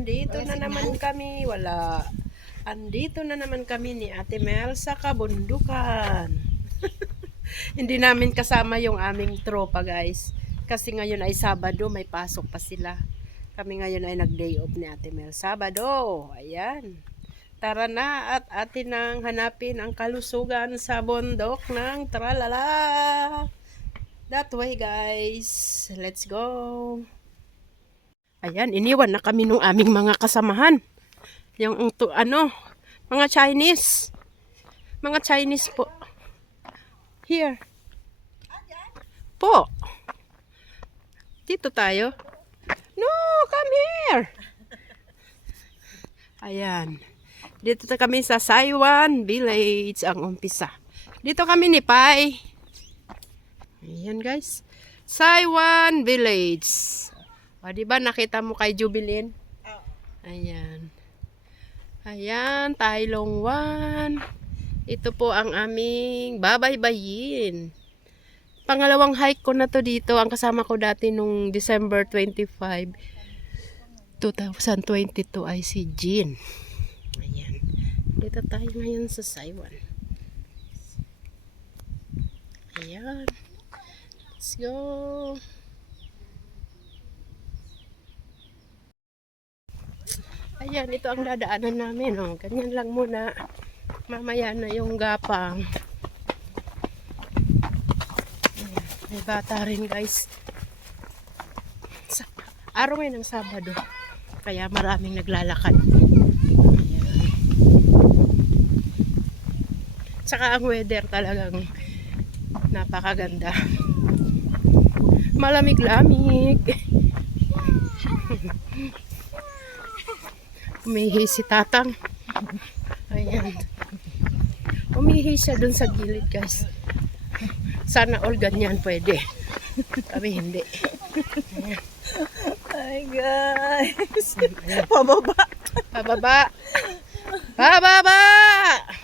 andito na naman kami. Wala. Andito na naman kami ni Ate Mel sa kabundukan. Hindi namin kasama yung aming tropa, guys. Kasi ngayon ay Sabado, may pasok pa sila. Kami ngayon ay nag-day off ni Ate Mel. Sabado. Ayan. Tara na at atin nang hanapin ang kalusugan sa bundok ng Tralala. That way, guys. Let's go. Ayan, iniwan na kami nung aming mga kasamahan. Yung mga Chinese. Mga Chinese po. Here. Po. Dito tayo. No, come here. Ayan. Dito kami sa Saiwan Village ang umpisa. Dito kami ni Pai. Ayan, guys. Saiwan Village. O, diba nakita mo kay Jubilin? Ayan. Ayan, Tailong 1. Ito po ang aming babaybayin. Pangalawang hike ko na to dito. Ang kasama ko dati nung December 25, 2022 ay si Jean. Ayan. Dito tayo ngayon sa Saiwan. Ayan. Let's go. Ayan, ito ang dadaanan namin. Oh. Ganyan lang muna. Mamaya na yung gapang. Ayan, may bata rin, guys. Araw ngayon ng Sabado. Kaya maraming naglalakad. Ayan. Saka ang weather talagang napakaganda. Malamig-lamig. Umihi si Tatang. Ayan. Umihi siya dun sa gilid, guys. Sana all ganyan pwede. Kami hindi. Ayan. Hi guys. Pababa. Pababa. Pababa.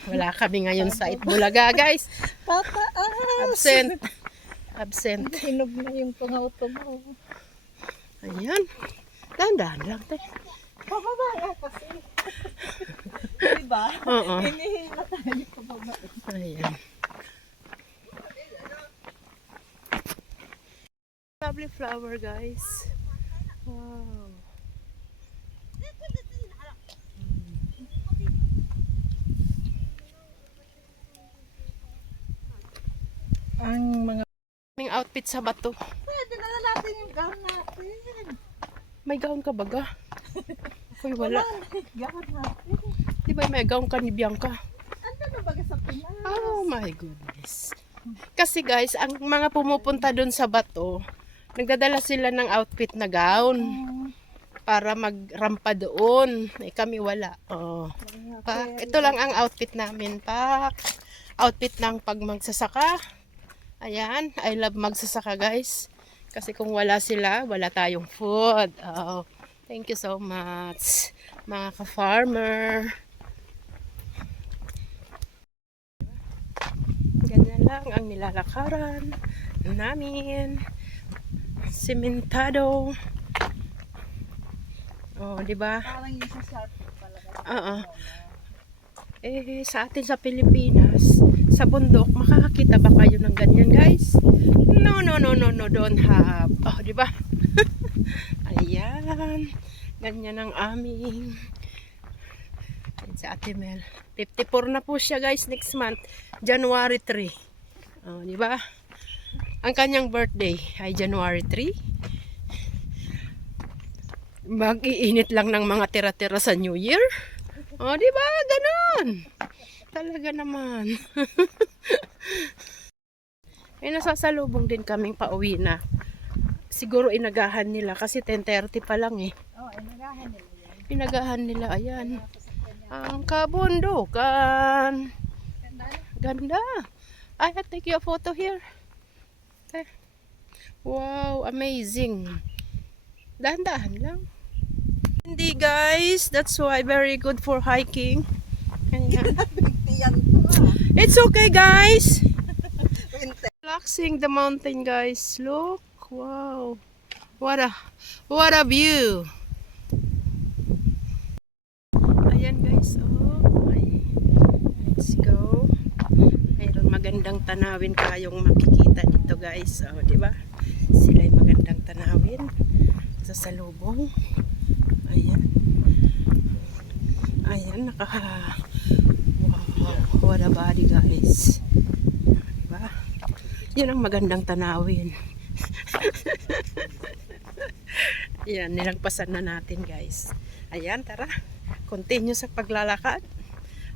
Wala kami ngayon sa Itbulaga, guys. Pataas. Absent. Absent. Hinog na yung pangauto mo. Ayan. Dahan-dahan lang tayo. Pababa nga kasi. Diba? Oo. Hinihila tayo pababa. Ayan. Lovely flower, guys. Wow. Ang mga May outfit sa bato. pwede na natin yung gown natin. May gown ka baga? Ako'y wala. Gown natin. Di ba may gown ka ni Bianca? Ano na baga sa Pinas? Oh my goodness. Kasi guys, ang mga pumupunta doon sa bato, nagdadala sila ng outfit na gown para magrampa doon. Eh kami wala. Oh. Pak, ito lang ang outfit namin. Pak. Outfit ng pag magsasaka. Ayan, I love magsasaka, guys. Kasi kung wala sila, wala tayong food. Oh. Thank you so much, mga ka-farmer. Ganyan lang ang nilalakaran namin. Sementado. Oh, di ba? Parang yung sa shop talaga. Oo. Eh, sa atin sa Pilipinas, sa bundok, makakakita ba kayo ng ganyan, guys? No, no, no, no, no, don't have. Oh, di ba? Ayan. Ganyan ang aming. Ayan sa Ate Mel. 54 na po siya, guys, next month. January 3. Oh, di ba? Ang kanyang birthday ay January 3. Mag-iinit lang ng mga tira-tira sa New Year. Oh, di ba? Ganon. Talaga naman. Ay, nasasalubong din kaming pauwi na. Siguro inagahan nila kasi 10:30 pa lang eh. Oh, inagahan nila yan. Inagahan nila, ayan. Ang kabundukan. Ganda. I have take you a photo here. Eh. Wow, amazing. Dahan-dahan lang. Hindi, guys, that's why very good for hiking. Ayan. Yan to ah. It's okay, guys. Winter. Relaxing the mountain, guys. Look, wow. What a view. magandang tanawin kayong makikita dito guys. Oh, di ba? Sila'y magandang tanawin sa salubong. Ayan. Ayan, wow, what a body guys. Di ba? Yan ang magandang tanawin. Ayan, nilagpasan na natin guys. Ayan, tara. Continue sa paglalakad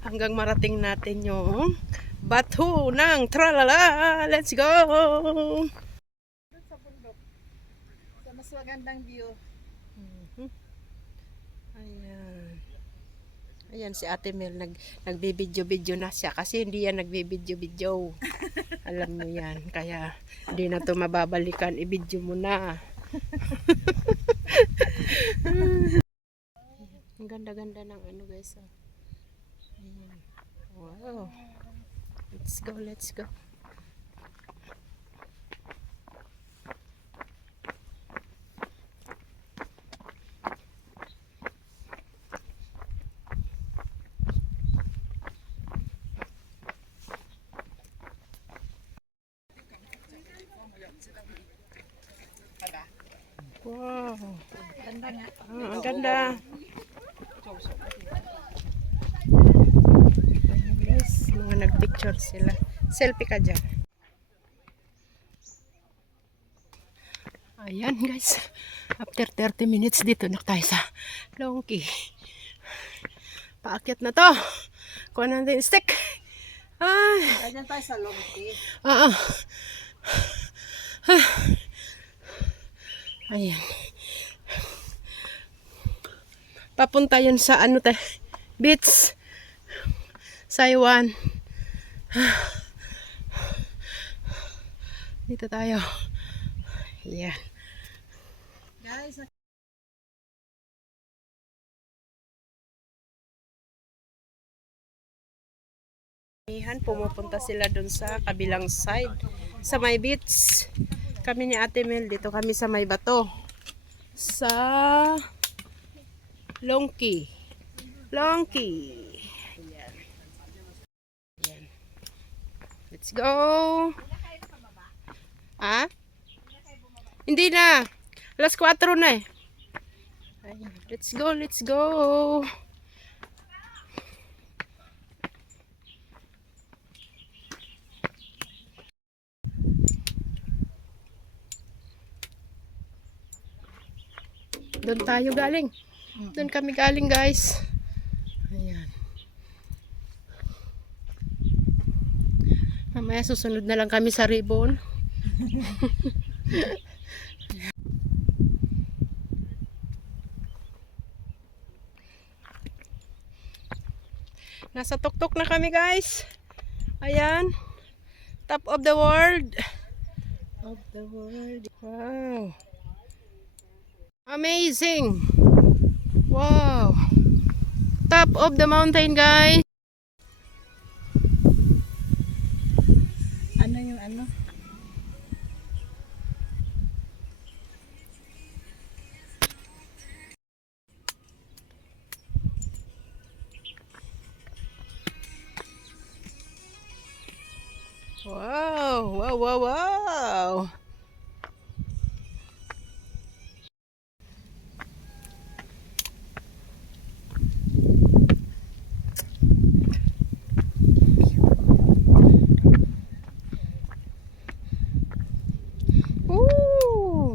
hanggang marating natin yung bato ng tralala. Let's go! Doon sa bundok. Sa mas magandang view. Ayan. Ayan si Ate Mel nagbibidyo-video na siya kasi hindi yan nagbibidyo-video. Alam mo yan. Kaya hindi na to mababalikan. I-video mo na. Ang ganda-ganda ng ano guys. Oh. Ayan. Wow. Let's go, let's go. Wow. Ganda nga. Ang ganda. Ayan guys, mga nagpicture sila. Selfie ka dyan. Ayan guys. After 30 minutes dito na tayo sa Longki. Paakyat na to. Kuha natin yung stick. Ay. Ganyan tayo sa Longki. Ah. Ayan. Papunta yun sa ano tayo. Beach. Saiwan. Dito tayo. Ayan. Guys, Pumupunta sila dun sa kabilang side. Sa may beach. Kami ni Ate Mel. Dito kami sa may bato. Sa Longki. Longki. Ayan. Ayan. Let's go. Ha? Hindi na. Alas 4 na eh. Ayan. Let's go, let's go. Doon tayo galing. Doon kami galing guys. Ayan. Mamaya susunod na lang kami sa ribbon. Nasa tuktok na kami guys. Ayan. Top of the world. Of the world. Wow. Amazing. Wow. Top of the mountain guys. ano yung ano? Wow. Wow, wow, wow. Ooh.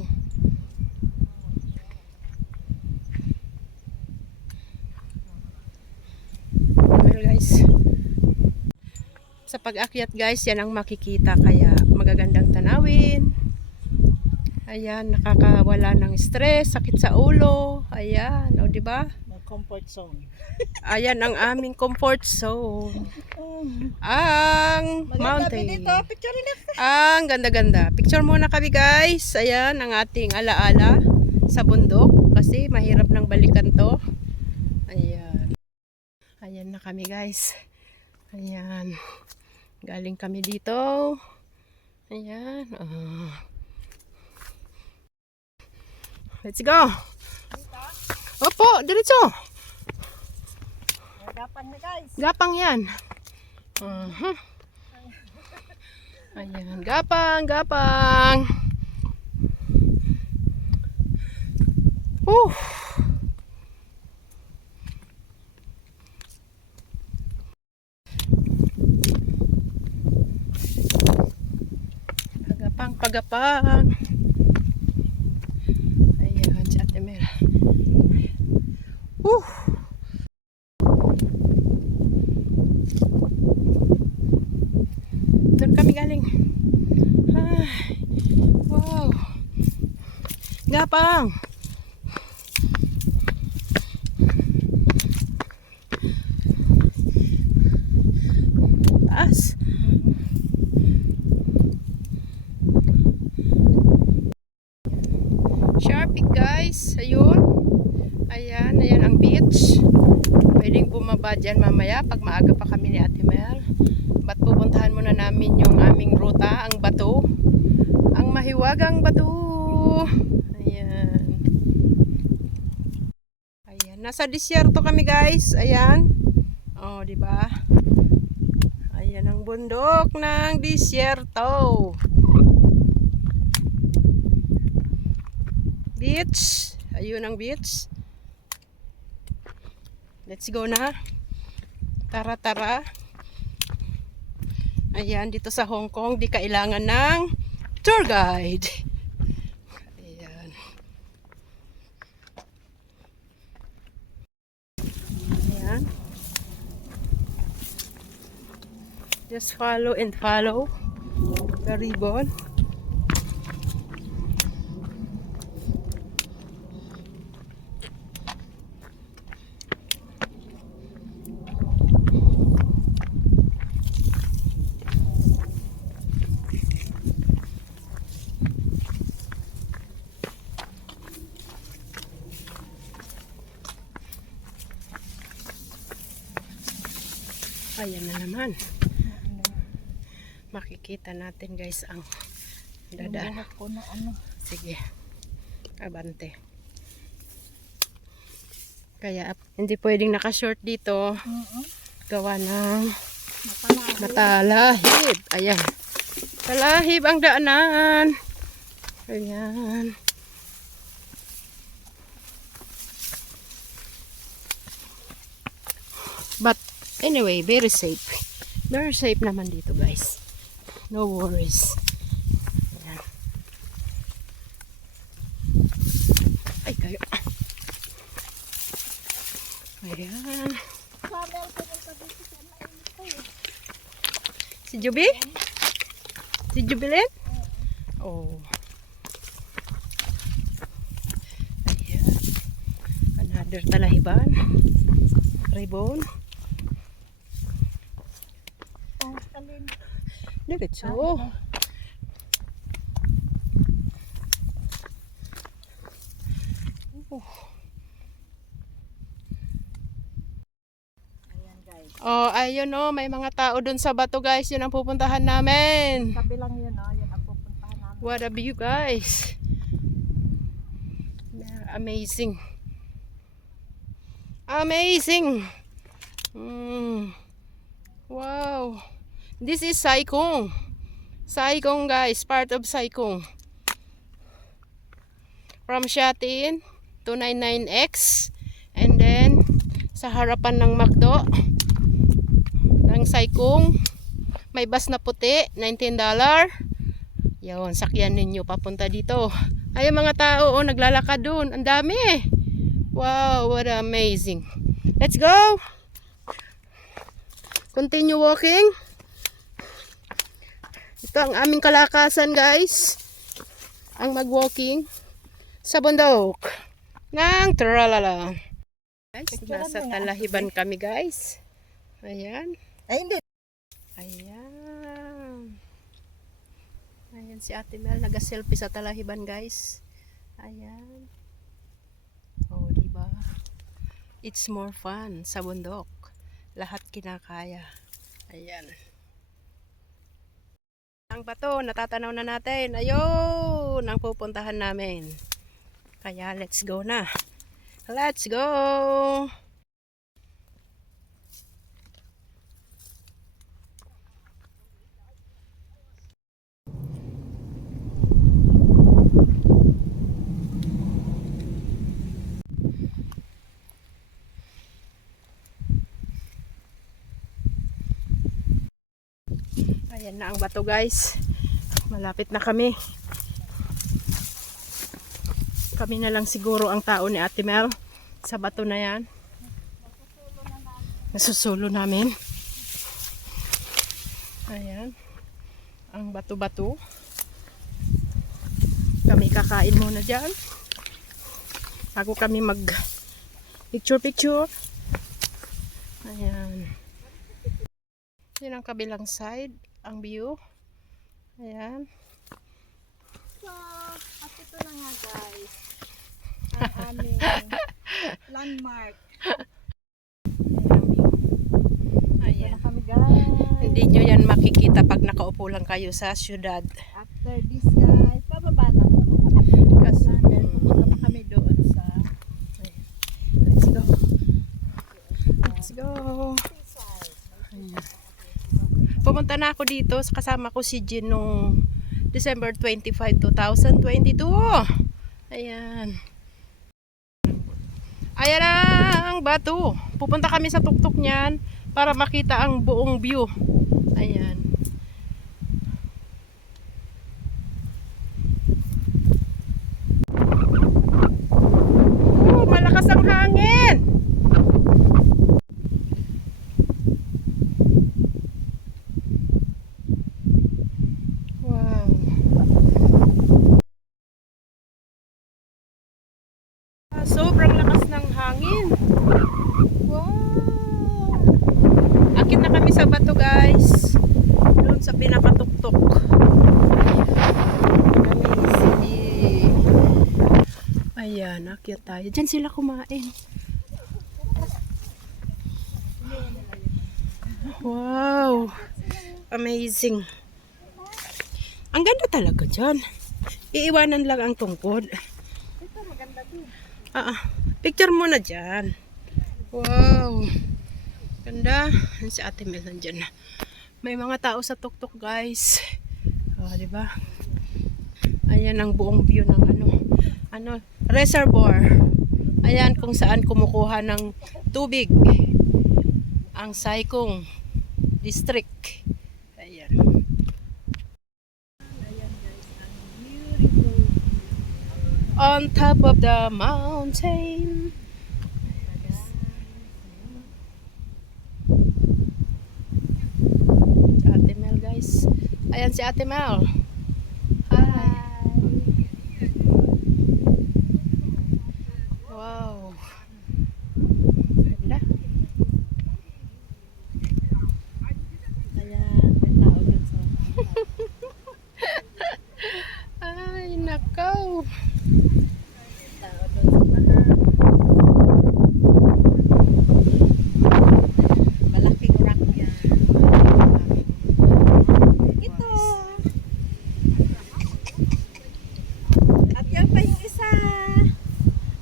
Well guys, sa pag-akyat guys, yan ang makikita kaya magagandang tanawin. Ayan, nakakawala ng stress, sakit sa ulo. Ayan, o di ba? Comfort zone. Ayan ang aming comfort zone. Ang mountain. Dito, picture na. Ang ganda-ganda. Picture muna kami guys. Ayan ang ating alaala sa bundok kasi mahirap nang balikan to. Ayan. Ayan na kami guys. Ayan. Galing kami dito. Ayan. Let's go. Opo, diretso. Gapan na guys. Gapang yan. Ayan, gapang, gapang. Uh. Pagapang, pagapang. Ayan, si Ate Mel. Doon kami galing. Ay, wow. Gapang. Taas. Sharpie guys. Ayun. Ayan, ayan ang beach. Pwedeng bumaba dyan mamaya pag maaga pa kami ni Ate Mel. Ba't pupuntahan muna namin yung aming ruta, ang bato. Ang mahiwagang bato. Ayan. Ayan, nasa disyerto kami guys. Ayan. Oh, di ba? Ayan ang bundok ng disyerto. Beach. Ayun ang beach. Let's go na. Tara, tara. Ayan, dito sa Hong Kong, di kailangan ng tour guide. Ayan. Ayan. Just follow and follow the ribbon. Ayan na naman. Makikita natin guys ang dadaan. Buhat ko na ano. Sige. Abante. Kaya hindi pwedeng naka-short dito. Gawa ng matalahib. Ayan. Talahib ang daanan. Ayan. But anyway, very safe. Very safe naman dito guys. No worries. Ayan. Ay kayo. Ayan. Si Juby? Si Jubilin? Oh. Ayan. Another talahiban. Ribbon. Diretso. Ayan guys. Oh, ayun oh, may mga tao dun sa bato guys. Yun ang pupuntahan namin. Kabilang yun, oh. Yun ang pupuntahan namin. What a view guys. Amazing. Amazing. Wow. This is Sai Kung. Sai Kung guys, part of Sai Kung. From Shatin to 99X. And then sa harapan ng McDo ng Sai Kung. May bus na puti, $19. Yun, sakyan ninyo papunta dito. Ay, mga tao, oh, naglalakad dun. Ang dami. Wow, what amazing. Let's go. Continue walking. Ito ang aming kalakasan, guys. Ang mag-walking sa bundok ng Tralala. Guys, nasa talahiban kami, guys. Ayan. Ay, hindi. Ayan. Ayan si Ate Mel, nag-selfie sa talahiban guys. Ayan. Oh, diba? It's more fun sa bundok. Lahat kinakaya. Ayan. Ang bato, natatanaw na natin. Ayun, ang pupuntahan namin. Kaya let's go na. Let's go! Ayan na ang bato guys. Malapit na kami. Kami na lang siguro ang tao ni Ate Mel sa bato na yan. Nasusulo namin. Ayan. Ang bato-bato. Kami kakain muna dyan. Bago kami mag picture-picture. Ayan. Yan ang kabilang side. Ang view. Ayan. So, at ito na nga guys. Ang aming landmark. Ayan. Ito na kami guys. Hindi nyo yan makikita pag nakaupo lang kayo sa syudad. After this guys, pababa na naman kami. Kasi, Then pupunta pa kami doon sa let's go. Let's go. Ayan. Pumunta na ako dito. Kasama ko si Jean nung December 25, 2022. Ayan. Ayan ang bato. Pupunta kami sa tuktok niyan para makita ang buong view. Ayan. Malakas ang hangin. Wow. Sobrang lakas ng hangin. Wow. Akit na kami sa bato guys. Doon sa pinakatuktok. Amazing. Ayan, akyat tayo. Diyan sila kumain. Wow. Amazing. Ang ganda talaga dyan. Iiwanan lang ang tungkod. ito maganda din. Picture muna dyan. Wow. Ganda. Si Ate Mel nandyan na. May mga tao sa tuktok guys. Diba? Ayan ang buong view ng reservoir. Ayan kung saan kumukuha ng tubig ang Saikong District. Ayan. Ayan guys, ang beautiful. On top of the mountain. Si Ate Mel guys. Ayan si Ate Mel. Hi. Wow. Ganda. Ayan, may tao dun sa Ay, nakaw. tao dun sa bahay. Malaking rock yan. Ito. At yan pa yung isa.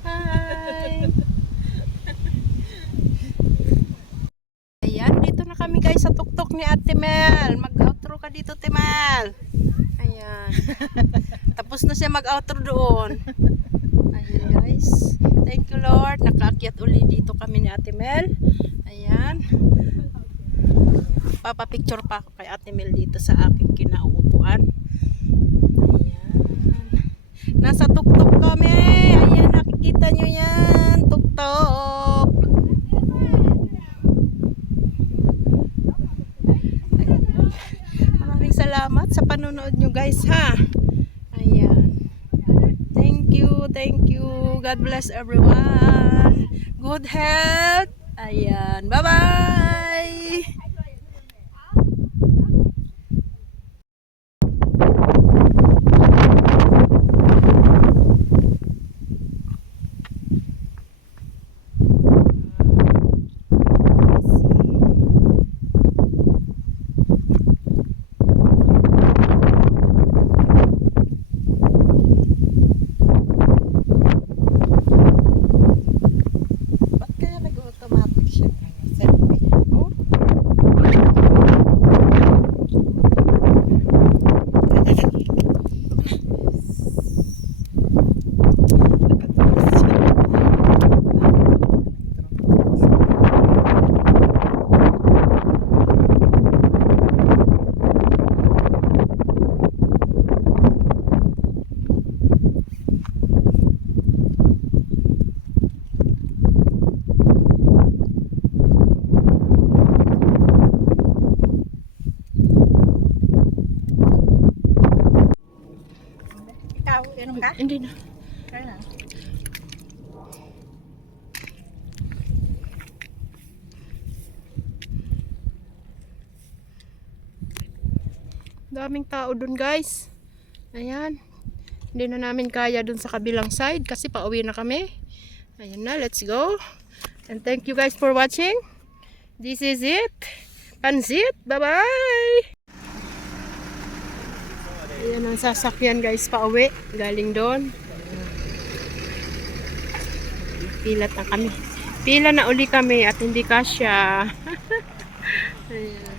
Hi. Ayan, dito na kami guys sa tuktok ni Ate Mel. Mag-outro ka dito, Ate Mel. Ayan. Tapos na siya mag-outro doon. Ayan guys. Thank you Lord. Nakaakyat uli dito kami ni Ate Mel. Ayan. Papapicture pa ako kay Ate Mel dito sa aking kinauupuan. Ayan. Nasa tuktok kami. Ayan, nakikita nyo yan. Tuktok. Maraming salamat sa panonood nyo guys ha. Ayan. Thank you, thank you. God bless everyone. Good health. Ayan. Bye-bye. Ba't kaya nag-automatic siya? Selfie. Oh. Inom ka? Hindi na. Kaya na. Daming tao dun guys. Ayan. Hindi na namin kaya dun sa kabilang side kasi pauwi na kami. Ayan na, let's go. And thank you guys for watching. This is it. Pansit. Bye-bye. Ayan ang sasakyan guys pauwi. Galing doon. Pila na kami. Pila na uli kami at hindi kasya. Ayan.